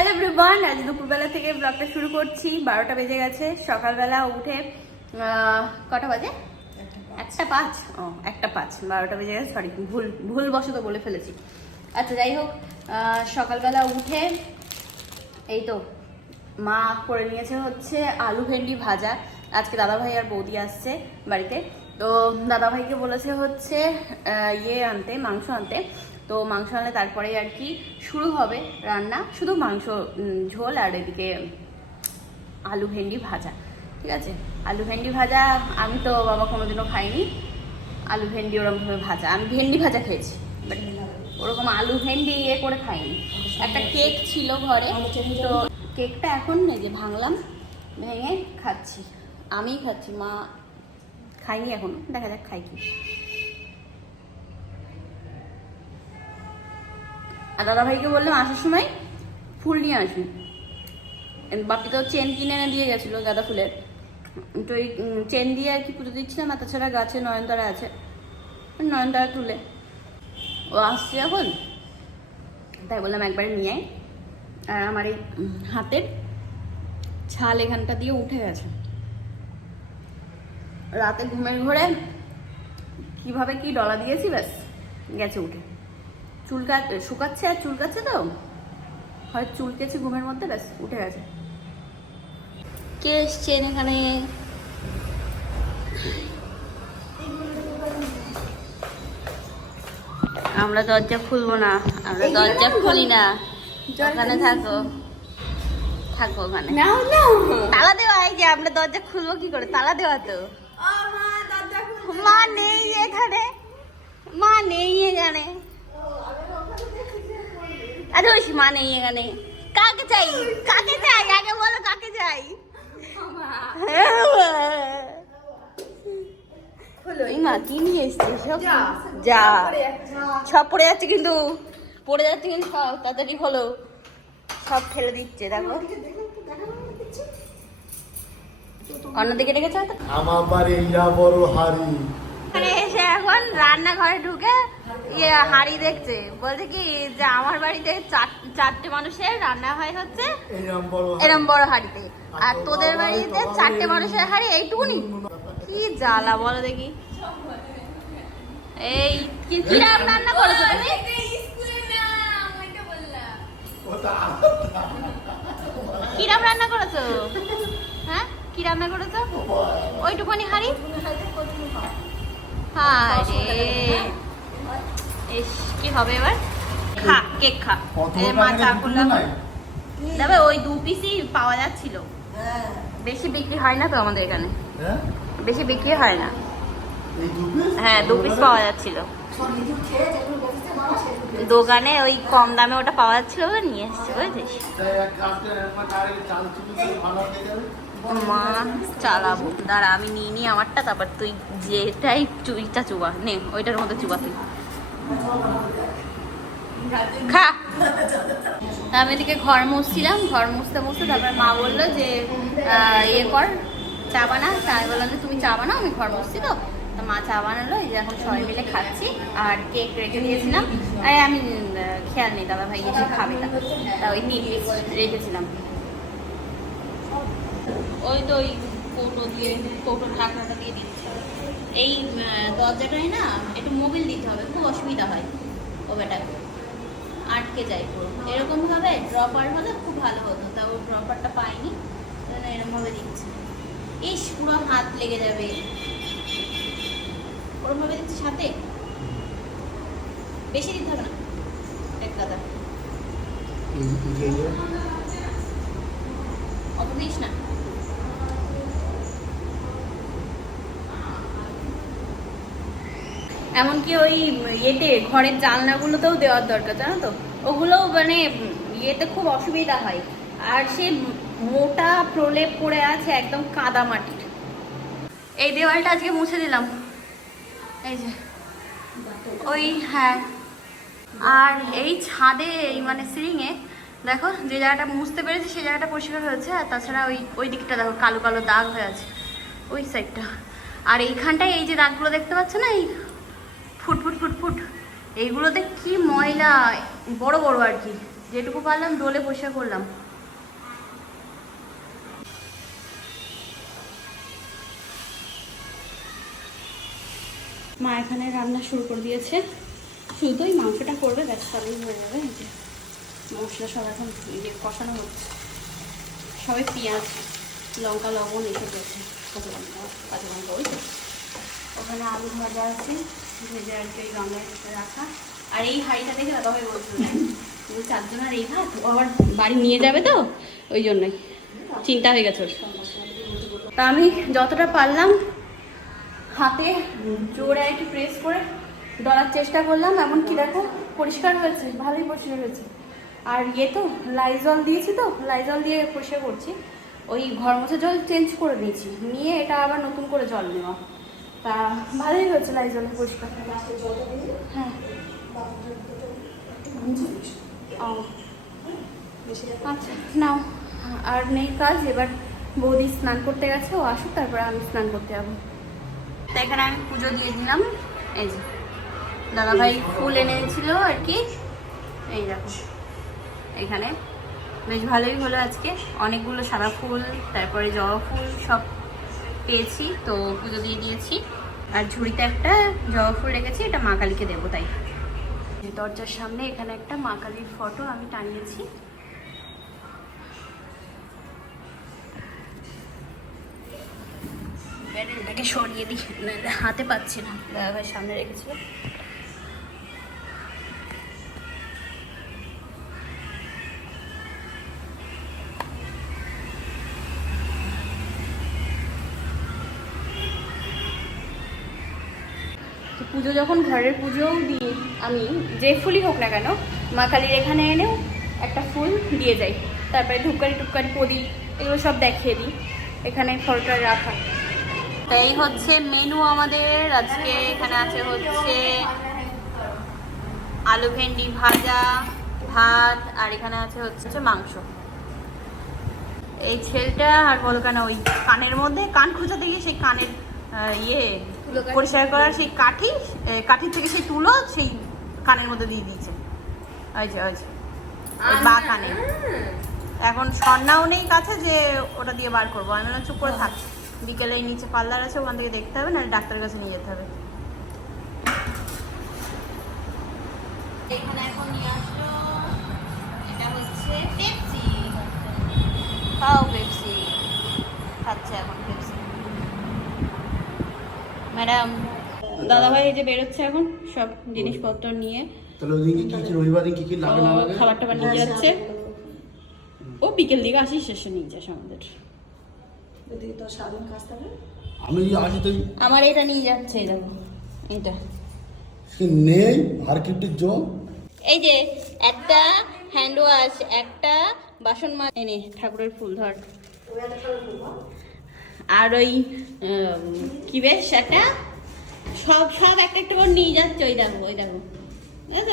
Hello everyone আজ দুপুরবেলা থেকে ব্লগটা শুরু করছি। বারোটা বেজে গেছে, সকালবেলা উঠে কটা বাজে? একটা পাঁচ। ও, একটা পাঁচ। বারোটা বেজে গেছে সরি ভুল ভুল বশত বলে ফেলেছি। আচ্ছা যাই হোক সকালবেলা উঠে, এই তো, মা করে নিয়েছে হচ্ছে আলু ভেন্ডি ভাজা। আজকে দাদাভাই আর বৌদি আসছে বাড়িতে। তো দাদাভাইকে বলেছে হচ্ছে ইয়ে আনতে, মাংস আনতে। তো মাংস আনলে তারপরে আর কি শুরু হবে রান্না। শুধু মাংস ঝোল আর এদিকে আলু ভেন্ডি ভাজা, ঠিক আছে? আলু ভেন্ডি ভাজা আমি তো বাবা কোনোদিনও খাইনি। আলু ভেন্ডি ওরকমভাবে ভাজা। আমি ভেন্ডি ভাজা খেয়েছি বাট ওরকম আলু ভেন্ডি ইয়ে করে খাইনি। একটা কেক ছিল ঘরে, তো কেকটা এখন যে ভাঙলাম, ভেঙে খাচ্ছি। আমিই খাচ্ছি, মা খাইনি এখন। দেখা যাক খাই কি। আর দাদাভাইকে বললাম, আসার সময় ফুল নিয়ে আসবি। বাপি তো চেন কিনে এনে দিয়ে গেছিল গাঁদা ফুলের। তো ওই চেন দিয়ে আর কি পুজো দিচ্ছিলাম, আর তাছাড়া গাছে নয়নতারা আছে। নয়নতারা তুলে। ও আসছে এখন তাই বললাম একবারে নিয়ে আয়। আর আমার এই হাতের ছাল এখানটা দিয়ে উঠে গেছে। রাতে ঘুমের ঘরে কীভাবে কি ডলা দিয়েছি, ব্যাস, গেছে উঠে। চুলকা শুকাচ্ছে আর চুলকাচ্ছে তো? হয় চুলকেছে ঘুমের মধ্যে ব্যাস উঠে গেছে। কে এসছেন এখানে? আমরা দরজা খুলবো না আমরা দরজা খুলি না। ওখানে থাকো। থাকো ওখানে। তালা দেওয়া এই যে আমরা দরজা খুলবো কি করে? তালা দেওয়া তো। মা নেই এখানে। মা নেই এখানে। আরে ওই মা নেই এখানে। কাকে চাই? কাকে চাই? আগে বলো কাকে চাই? মা কি নিয়ে সব যা সব পড়ে যাচ্ছে কিন্তু পড়ে যাচ্ছে কিন্তু সব। তাড়াতাড়ি হলো? সব ফেলে দিচ্ছে দেখো। অন্যদিকে রেখেছে আমার ইয়া বড় এসে এখন রান্নাঘরে ঢুকে ইয়ে হাড়ি দেখছে। বলছে কি যে আমার বাড়িতে চার- চারটে মানুষের রান্না হয় হচ্ছে। এরম বড় হাড়িতে। আর তোদের বাড়িতে চারটে মানুষের হাড়ি এইটুকুনি? কি জ্বালা বলো দেখি। এই কি কি রান্না করেছ তুমি? কিরাম রান্না করেছ? হ্যাঁ কি রান্না করেছ? ওইটুকুনি হাড়ি? হারে ইস কি হবে এবার? খা কেক খা। মা টাকা চা দিয়ে করল তবে ওই দু পিসই পাওয়া যাচ্ছিল। বেশি বিক্রি হয় না তো আমাদের এখানে। হ্যাঁ? বেশি বিক্রি হয় না? হ্যাঁ দু পিস পাওয়া যাচ্ছিল। দোকানে ওই কম দামে ওটা পাওয়া যাচ্ছিল বলে নিয়ে এসছে বুঝেছিস? হয়ে। মা চালাবো। দাঁড়া আমি নিয়ে নিই আমারটা তারপর তুই যেটাই চুইটা চুবা নে ওইটার মধ্যে চুবা তুই। আমি এদিকে ঘর মুছছিলাম, ঘর মুছতে মুছতে তারপর মা বলল যে ইয়ে কর, চা বানা। আমি বললাম যে, তুমি চা বানাও, আমি ঘর মুছছি তো। তা মা চা বানালো, এই যে এখন সবাই মিলে খাচ্ছি। আর কেক রেখে দিয়েছিলাম। আরে, আমি খেয়াল নেই, দাদা ভাই এসে খাবে না। তা ওই পিস রেখেছিলাম। ওই তো ওই কৌটো দিয়ে কৌটো ঢাকনাটা দিয়ে দিচ্ছে। এই দরজাটায় না একটু মোবিল দিতে হবে খুব অসুবিধা হয় ও বেটাকে আটকে যায় পুরো। এরকম ভাবে ড্রপার হলে খুব ভালো হতো তা ও ড্রপারটা পাইনি জন্য এরকম ভাবে দিচ্ছে। ইস পুরো হাত লেগে যাবে। ওরকম ভাবে দিচ্ছে সাথে? বেশি দিতে হবে না। এক কাদা এই- এই অত দিস না। এমনকি ওই ইয়েতে, ঘরের জানলাগুলোতেও দেওয়ার দরকার, জানো তো? ওগুলোও মানে ইয়েতে খুব অসুবিধা হয়। আর সে মোটা প্রলেপ পড়ে আছে একদম কাদা মাটির। এই দেওয়ালটা আজকে মুছে দিলাম। এই যে, ওই হ্যাঁ। আর এই ছাদে, এই মানে সিলিংয়ে, দেখো, যে জায়গাটা মুছতে পেরেছি, সেই জায়গাটা পরিষ্কার হয়েছে, আর তাছাড়া ওই ওই দিকটা দেখো, কালো কালো দাগ হয়ে আছে, ওই সাইডটা আর এইখানটায় এই যে দাগগুলো দেখতে পাচ্ছ না, এই ফুট ফুট ফুট ফুট। এইগুলোতে কি ময়লা? বড় বড় আর কি। যেটুকু পারলাম ডোলে পরিষ্কার করলাম মা এখানে রান্না শুরু করে দিয়েছে। শুধু ওই মাংসটা করবে ব্যাস হয়ে যাবে। যে মশলা সব এখন ইয়ে কষানো হচ্ছে। সবাই পেঁয়াজ, লঙ্কা, লবণ এসব রয়েছে কাঁচা লঙ্কা কাঁচা লঙ্কা ওই ওখানে আলু ভাজা আছে। ভেজে আর কি ওই গামলায় রাখা। আর এই হাঁড়িটা দেখে দাদা ভাই বলছিল যে চারজন আর এই ভাত আবার বাড়ি নিয়ে যাবে তো, ওই জন্যই। চিন্তা হয়ে গেছে তা আমি যতটা পারলাম, হাতে জোরে একটু প্রেস করে ডলার চেষ্টা করলাম, এমন এমনকি দেখো, পরিষ্কার হয়েছে, ভালোই পরিষ্কার হয়েছে। আর ইয়ে তো লাইজল দিয়েছি তো লাইজল দিয়ে পরিষ্কার করছি। ওই ঘর মোছা জল চেঞ্জ করে দিয়েছি, নিয়ে এটা আবার নতুন করে জল নেওয়া। তা ভালোই হয়েছে লাইজলে পরিষ্কার হ্যাঁ। ও। আচ্ছা নাও। আর নেই কাজ, এবার বৌদি স্নান করতে গেছে, ও আসুক, তারপরে আমি স্নান করতে যাব। তো এখানে আমি পুজো দিয়ে দিলাম। এই যে, দাদাভাই ফুল এনেছিল আর কি। এই দেখো, এখানে। বেশ ভালোই হলো আজকে। অনেকগুলো সাদা ফুল, তারপরে জবা ফুল, সব পেয়েছি, তো পুজো দিয়ে দিয়েছি। আর ঝুড়িতে একটা জবা ফুল রেখেছি, এটা মা কালীকে দেবো, তাই। দরজার সামনে এখানে একটা মা কালীর ফটো আমি টানিয়েছি এটাকে সরিয়ে দিই, হাতে পাচ্ছি না সামনে রেখেছিল। পুজো যখন ঘরের পুজোও দিই আমি, যে ফুলই হোক না কেন, মা কালীর এখানে এনেও একটা ফুল দিয়ে যাই। তারপরে ধূপকারি টুপকারি প্রদীপ, এগুলো সব দেখিয়ে দিই। এখানে ফলটা রাখা। তো এই হচ্ছে মেনু আমাদের। আজকে এখানে আছে হচ্ছে আলু ভেন্ডি ভাজা, ভাত, আর এখানে আছে হচ্ছে মাংস। এই ছেলেটা আর বলো কেন ওই কানের মধ্যে কান খোঁচাতে গিয়ে সেই কানের ইয়ে পরিষ্কার করার সেই কাঠি কাঠির থেকে সেই তুলো সেই কানের মধ্যে দিয়ে দিয়েছে। ওই যে বা কানে। এখন সন্নাও নেই কাছে যে ওটা দিয়ে বার করব। আমি চুপ করে থাক। বিকেলে নিচে পার্লার আছে ওখান থেকে দেখতে হবে না ডাক্তারের কাছে নিয়ে যেতে হবে। এখানে এখন নিয়ে আসলো এটা হচ্ছে পেপসি। খাও পেপসি। খাচ্ছে এখন ম্যাডাম দাদাভাই এই যে বেরোচ্ছে এখন সব জিনিসপত্র নিয়ে। তাহলে ওই দিনকে কি কি রবিবার দিন কি কি লাগে না লাগে? খাবার টাবার নিয়ে যাচ্ছে। ও বিকেল দিকে আসিস শেষে নিয়ে যাস আমাদের। আমি আজ তো আমার এটা নিয়ে যাচ্ছে এই দেখো এটা নেই মার্কেটের জল এই যে একটা হ্যান্ড ওয়াশ একটা বাসন মাছ এনে ঠাকুরের ফুল ধর। আর ওই কি বেশ একটা? সব সব একটা একটা করে নিয়ে যাচ্ছে, ওই দেখো ওই দেখো। বুঝেছ?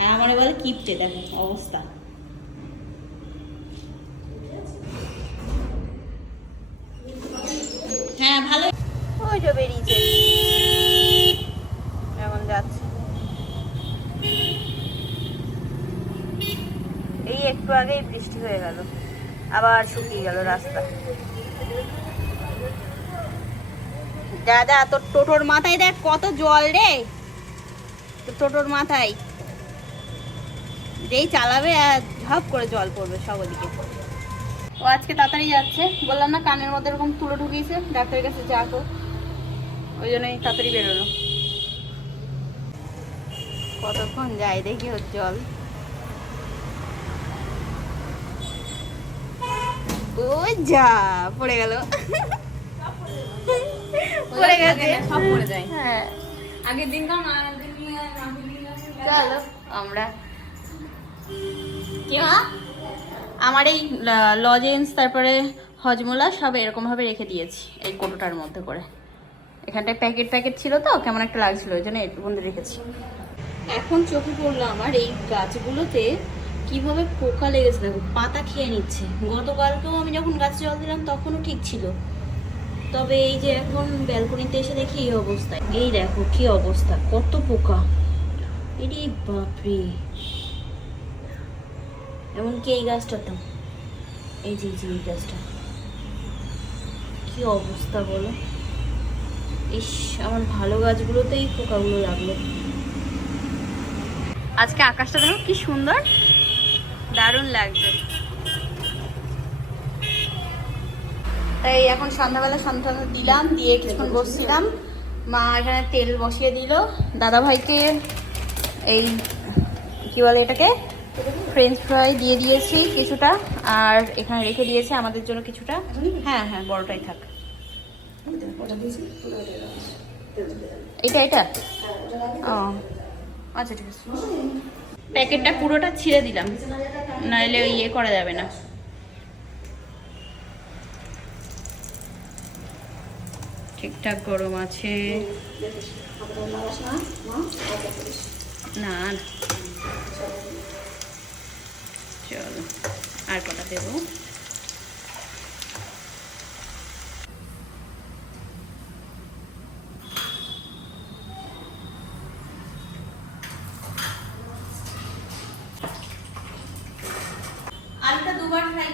আর আমার বলে কিপটে, দেখো অবস্থা। হ্যাঁ ভালো। ওই যে বেরিয়েছে। এখন যাচ্ছে। এই একটু আগেই বৃষ্টি হয়ে গেল। আবার শুকিয়ে গেল রাস্তা। দাদা, তোর টোটোর মাথায় দেখ কত জল রে। তোর টোটোর মাথায়। যেই চালাবে আর ঝপ করে জল পড়বে সব ওদিকে। ও আজকে তাড়াতাড়ি যাচ্ছে। বললাম না, কানের মধ্যে এরকম তুলো ঢুকিয়েছে, ডাক্তারের কাছে যাকো ওই জন্যই তাড়াতাড়ি বেরোলো। কতক্ষণ যায় দেখি ওর জল। যা পড়ে গেল। পড়ে গেছে। সব পড়ে যায়। হ্যাঁ। আগের দিন কারণ চলো আমরা। কি আমার এই লজেন্স তারপরে হজমোলা সব এরকম ভাবে রেখে দিয়েছি এই কোটোটার মধ্যে করে। এখানটায় প্যাকেট প্যাকেট ছিল তো কেমন একটা লাগছিল ওই জন্য এর মধ্যে রেখেছি। এখন চোখে পড়ল আমার এই গাছগুলোতে কীভাবে পোকা লেগেছে দেখো, পাতা খেয়ে নিচ্ছে। গতকালকেও আমি যখন গাছে জল দিলাম, তখনও ঠিক ছিল। তবে এই যে এখন ব্যালকনিতে এসে দেখি এই অবস্থা এই দেখো কি অবস্থা, কত পোকা। এরে বাপরে। এমনকি এই গাছটাতেও। এই যে যে, এই গাছটা। কি অবস্থা বলো? ইস, আমার ভালো গাছগুলোতেই পোকাগুলো লাগল। আজকে আকাশটা দেখো কি সুন্দর। দারুণ লাগবে। তাই এখন সন্ধ্যাবেলা সন্ধ্যা দিলাম, দিয়ে কিছুক্ষণ বসছিলাম। মা এখানে তেল বসিয়ে দিল। দাদা ভাইকে এই, কি বলে এটাকে? ফ্রেঞ্চ ফ্রাই দিয়ে দিয়েছি কিছুটা, আর এখানে রেখে দিয়েছে আমাদের জন্য কিছুটা। হ্যাঁ হ্যাঁ বড়টাই থাক। এটা এটা? ও আচ্ছা ঠিক আছে। প্যাকেটটা পুরোটা ছিঁড়ে দিলাম। ওই ইয়ে করা যাবে না। ঠিকঠাক গরম আছে। না। চলো, আর কটা দেবো?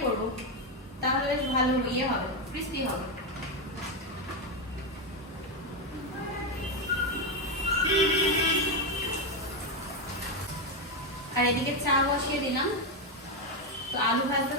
করব, তাহলে বেশ ভালো ইয়ে হবে ক্রিস্পি হবে। আর এদিকে চা বসিয়ে দিলাম। তো আলু ভাজতে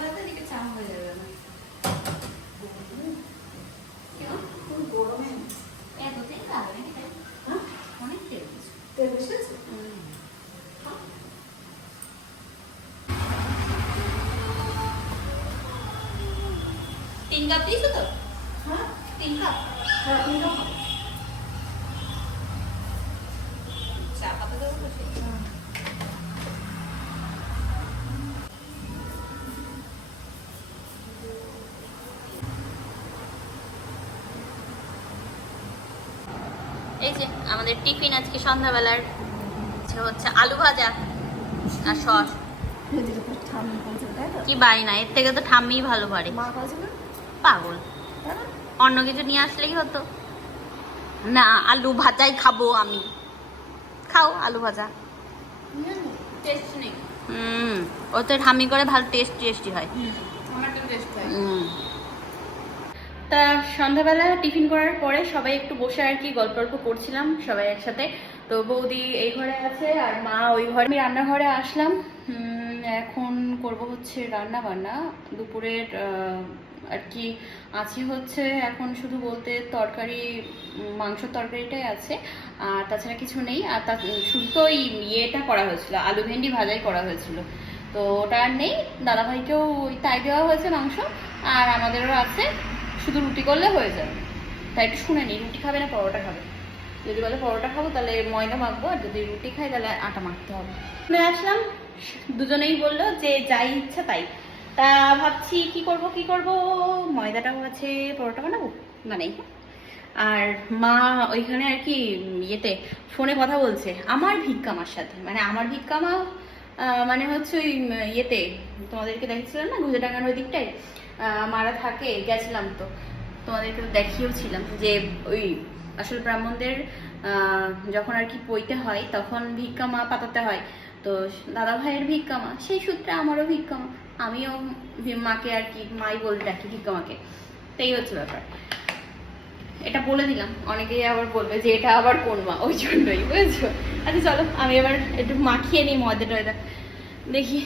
কাপ দিয়েছ তো তিন কাপ চা পাতা দেবো এই যে আমাদের টিফিন আজকে সন্ধ্যাবেলার। হচ্ছে আলু ভাজা আর সস। কি বাড়ি না এর থেকে তো ঠাম্মিই ভালো পারে। পাগল। অন্য কিছু নিয়ে আসলেই হতো। না আলু ভাজাই খাব আমি। খাও আলু ভাজা। টেস্ট নেই। হুম ওতে ঠাম্মি করে ভালো টেস্ট টেস্টি হয়। টেস্ট হয়। হুম। তা সন্ধ্যাবেলা টিফিন করার পরে সবাই একটু বসে আর কি গল্প গল্প করছিলাম সবাই একসাথে। তো বৌদি এই ঘরে আছে আর মা ওই ঘরে। আমি রান্নাঘরে আসলাম। এখন করব হচ্ছে রান্না বান্না দুপুরের আর কি আছে হচ্ছে এখন শুধু বলতে তরকারি মাংসের তরকারিটাই আছে, আর তাছাড়া কিছু নেই, আর তা, শুধু তো ওই ইয়েটা করা হয়েছিল, আলু ভেন্ডি ভাজাই করা হয়েছিল। তো ওটা আর নেই, দাদাভাইকেও ওই তাই দেওয়া হয়েছে মাংস, আর আমাদেরও আছে, শুধু রুটি করলে হয়ে যাবে। তাই একটু শুনে নিই, রুটি খাবে না পরোটা খাবে? যদি বলে পরোটা খাব, তাহলে ময়দা মাখবো, আর যদি রুটি খাই, তাহলে আটা মাখতে হবে। আসলাম, দুজনেই বলল যে যাই ইচ্ছা তাই। তা ভাবছি কি করব কি করব? ময়দাটাও আছে, পরোটা বানাবো? বানাই আর মা ওইখানে আর কি ইয়েতে ফোনে কথা বলছে, আমার ভিক্ষামার সাথে। মানে আমার ভিক্ষামা মানে হচ্ছে ওই ইয়েতে, তোমাদেরকে দেখেছিলাম না গুজে ডাঙার ওই দিকটায়? মারা থাকে, গেছিলাম তো। তোমাদেরকে তো দেখিয়েওছিলাম যে ওই আসল ব্রাহ্মণদের যখন আর কি পইতে হয়, তখন ভিক্ষা মা পাতাতে হয়। তো দাদা ভাইয়ের ভিক্ষা মা, সেই সূত্রে আমারও ভিক্ষা মা। আমিও মাকে আর কি, মাই বলে ডাকি ভিক্ষা মাকে। তো এই হচ্ছে ব্যাপার। এটা বলে দিলাম। অনেকেই আবার বলবে যে এটা আবার কোন মা? ওই জন্যই, বুঝেছ? আচ্ছা চলো, আমি এবার একটু মাখিয়ে নিই ময়দা টয়দা দেখি।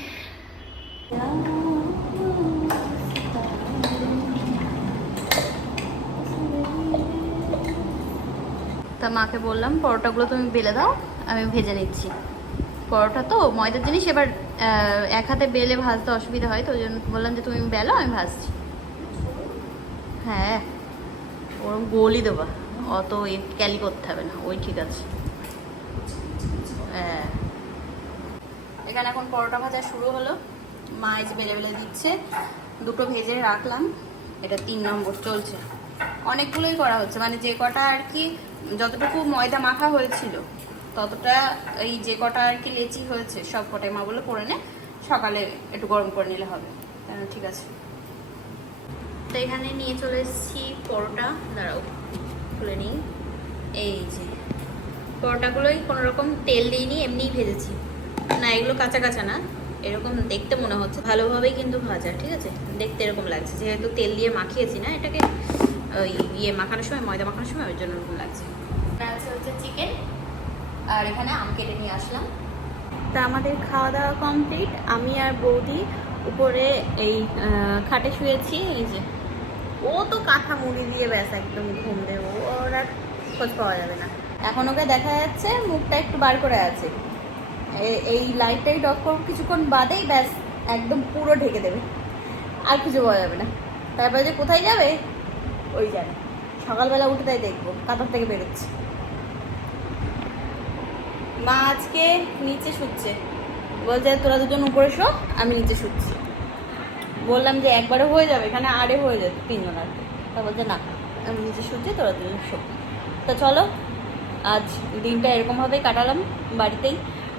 তা মাকে বললাম, পরোটাগুলো তুমি বেলে দাও, আমি ভেজে নিচ্ছি। পরোটা তো, ময়দার জিনিস, এবার এক হাতে বেলে ভাজতে অসুবিধা হয়, তো ওই জন্য বললাম যে তুমি বেলো, আমি ভাজছি। হ্যাঁ ওরম গোলই দেবা, অত এ ক্যালি করতে হবে না, ওই ঠিক আছে। হ্যাঁ। এখানে এখন পরোটা ভাজা শুরু হলো মা এই যে বেলে বেলে দিচ্ছে, দুটো ভেজে রাখলাম, এটা তিন নম্বর চলছে। অনেকগুলোই করা হচ্ছে মানে যে কটা আর কি, যতটুকু ময়দা মাখা হয়েছিল ততটা এই যে কটা আর কি লেচি হয়েছে সব কটাই মা বলে করে নে সকালে একটু গরম করে নিলে হবে। হ্যাঁ, ঠিক আছে। তো এখানে নিয়ে চলে এসেছি পরোটা। দাঁড়াও খুলে নিই। এই যে পরোটাগুলোই কোনো রকম তেল দিইনি এমনিই ভেজেছি। না এগুলো কাঁচা কাঁচা না এরকম দেখতে মনে হচ্ছে। ভালোভাবেই কিন্তু ভাজা ঠিক আছে? দেখতে এরকম লাগছে। যেহেতু তেল দিয়ে মাখিয়েছি না এটাকে ওই ইয়ে মাখানোর সময় ময়দা মাখানোর সময় ওই জন্য এরকম লাগছে। হচ্ছে চিকেন আর এখানে আম কেটে নিয়ে আসলাম। তা আমাদের খাওয়া দাওয়া কমপ্লিট আমি আর বৌদি উপরে এই খাটে শুয়েছি, এই যে। ও তো কাঁথা মুড়ি দিয়ে ব্যাস একদম ঘুম দেবো ওর আর খোঁজ পাওয়া যাবে না। এখন ওকে দেখা যাচ্ছে মুখটা একটু বার করে আছে। এই লাইটটাই ডক করব কিছুক্ষণ বাদেই ব্যাস একদম পুরো ঢেকে দেবে। আর কিছু পাওয়া যাবে না। তারপরে যে কোথায় যাবে? ওই যাবে সকালবেলা উঠে তাই দেখব। কাতার থেকে বেরোচ্ছে। মা আজকে নিচে শুচ্ছে। বলছে, তোরা দুজন উপরে শো, আমি নিচে শুচ্ছি। বললাম যে একবারে হয়ে যাবে, এখানে আরে হয়ে যেত তিনজন আর তা বলছে, না, আমি নিচে শুচ্ছি, তোরা দুজন শো। তো চলো, আজ দিনটা এরকমভাবেই কাটালাম বাড়িতেই।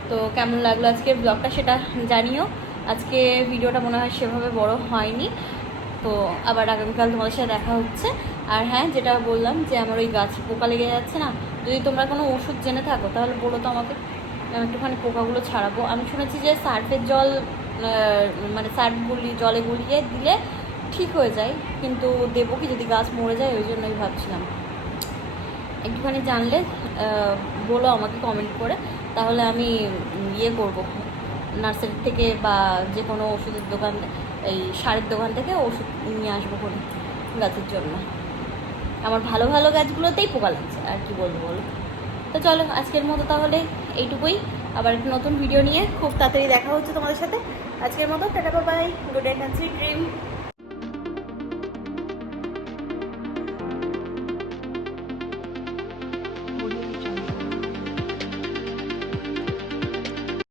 তো কেমন লাগল আজকের ব্লগটা সেটা জানিও। আজকে ভিডিওটা মনে হয় সেভাবে বড় হয়নি। তো আবার আগামীকাল তোমাদের সাথে দেখা হচ্ছে। আর হ্যাঁ যেটা বললাম যে, আমার ওই গাছ পোকা লেগে যাচ্ছে না? যদি তোমরা কোনো ওষুধ জেনে থাকো, তাহলে বলো তো আমাকে। আমি একটুখানি পোকাগুলো ছাড়াবো। আমি শুনেছি যে সার্ফের জল মানে সার্ফ গুলি, জলে গুলিয়ে দিলে ঠিক হয়ে যায়, কিন্তু দেবো কি যদি গাছ মরে যায়, ওই জন্যই ভাবছিলাম। একটুখানি জানলে বলো আমাকে কমেন্ট করে। তাহলে আমি ইয়ে করব। নার্সারি থেকে বা যে কোনো ওষুধের দোকান, এই সারের দোকান থেকে ওষুধ নিয়ে আসব কোনো গাছের জন্য। আমার ভালো ভালো গাছগুলোতেই পোকা লাগছে, আর কি বলব বলো? তো চলো, আজকের মতো তাহলে এইটুকুই। আবার একটা নতুন ভিডিও নিয়ে খুব তাড়াতাড়ি দেখা হচ্ছে তোমাদের সাথে। আজকের মতো, tata bye good night dream